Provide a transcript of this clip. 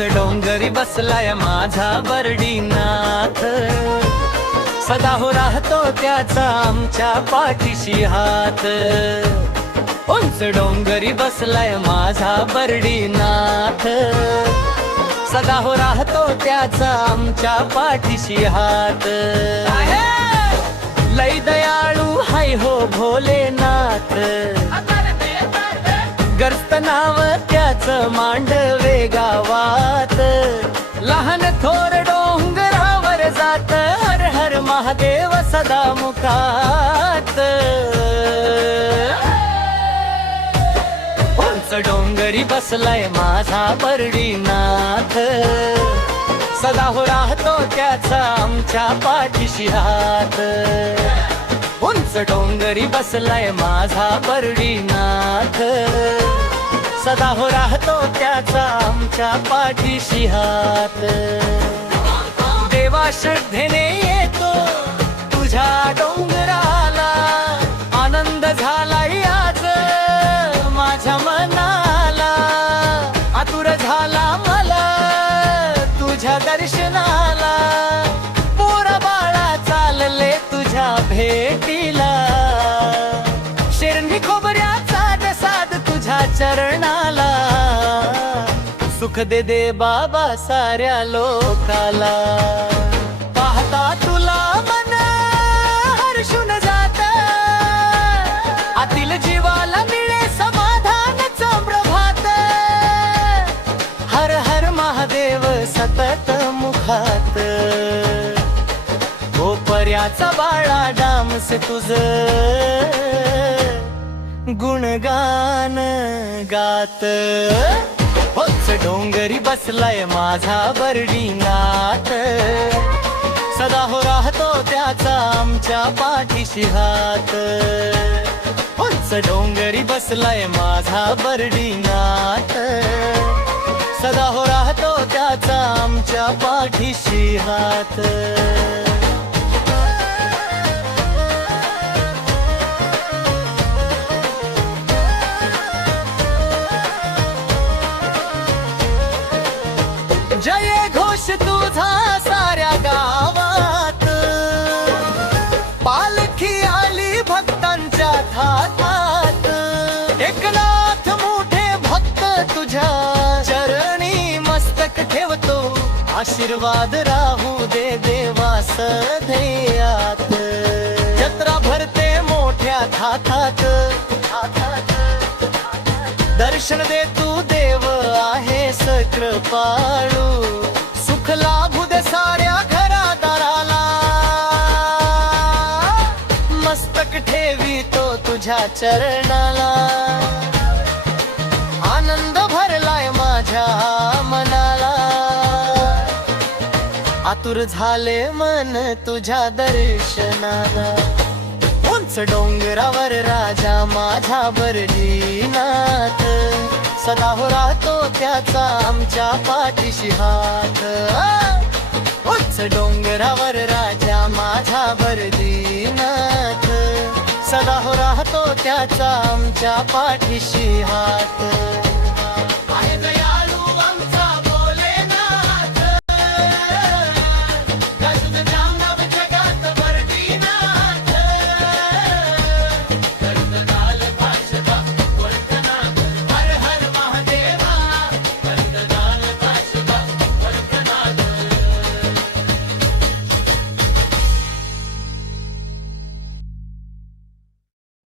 डोंगरी बसलाय माझा बर्डीनाथ, सदा हो राहतो त्याचा आमच्या पाठीशी हात. उंच डोंगरी बसलाय माझा बर्डीनाथ, सदा हो राहतो त्याचा आमच्या पाठीशी हात. लई दयाळू हाय हो भोलेनाथ, गर्स्त नाव त्याचं मांडवे गावात. लहान थोर डोंगरावर जात, हर हर महादेव सदा मुखात. उंच डोंगरी बसलाय माझा बर्डीनाथ, सदा हो राहतो त्याचा आमच्या पाठीशी हात. उंच डोंगरी बसलाय माझा बर्डीनाथ, सदा हो राहतो त्याचा आमच्या पाठीशी हात. देवा श्रद्धेने येतो तुझ्या डोंगराला, आनंद झालाय आज माझ्या मनाला. आतुर झाला मला तुझ्या दर्शनाला, पोरा बाळा चालले तुझ्या भेटीला. शेरणी खोबऱ्याचा प्रसाद तुझ्या चरणाला, सुख दे दे बाबा साऱ्या लोकाला. पाहता तुला मन हर्षून जात, आतील जीवाला मिळे समाधान प्रभात. हर हर महादेव सतत मुखात, ओ पर्याचा बाळा डामस तुझ गुणगान गात. होच डोंगरी बसलाय माझा बर्डीनाथ, सदा हो राहतो त्याचा आमच्या पाठीशी हात. होच डोंगरी बसलाय माझा बर्डीनाथ, सदा हो राहतो त्याचा आमच्या पाठीशी हात. जय घोष तुझा साऱ्या गावात, पालखी आली भक्तांच्या थाटात. एकनाथ मोठे भक्त तुझ्या चरणी मस्तक ठेवतो, आशीर्वाद राहू दे देवास ध्येयात. जत्रा भरते मोठ्या थाटात, दर्शन दे तू देव आहेस कृपाळू. सुख लाभू दे साऱ्या घरादाराला, मस्तक ठेवितो तुझ्या चरणाला. आनंद भरलाय माझ्या मनाला, आतुर झाले मन तुझ्या दर्शनाला. उंच डोंगरावर राजा माझा बर्डीनाथ, सदा हो राहतो त्याचा आमच्या पाठीशी हात. उंच डोंगरावर राजा माझा बर्डीनाथ, सदा हो राहतो त्याचा आमच्या पाठीशी हात.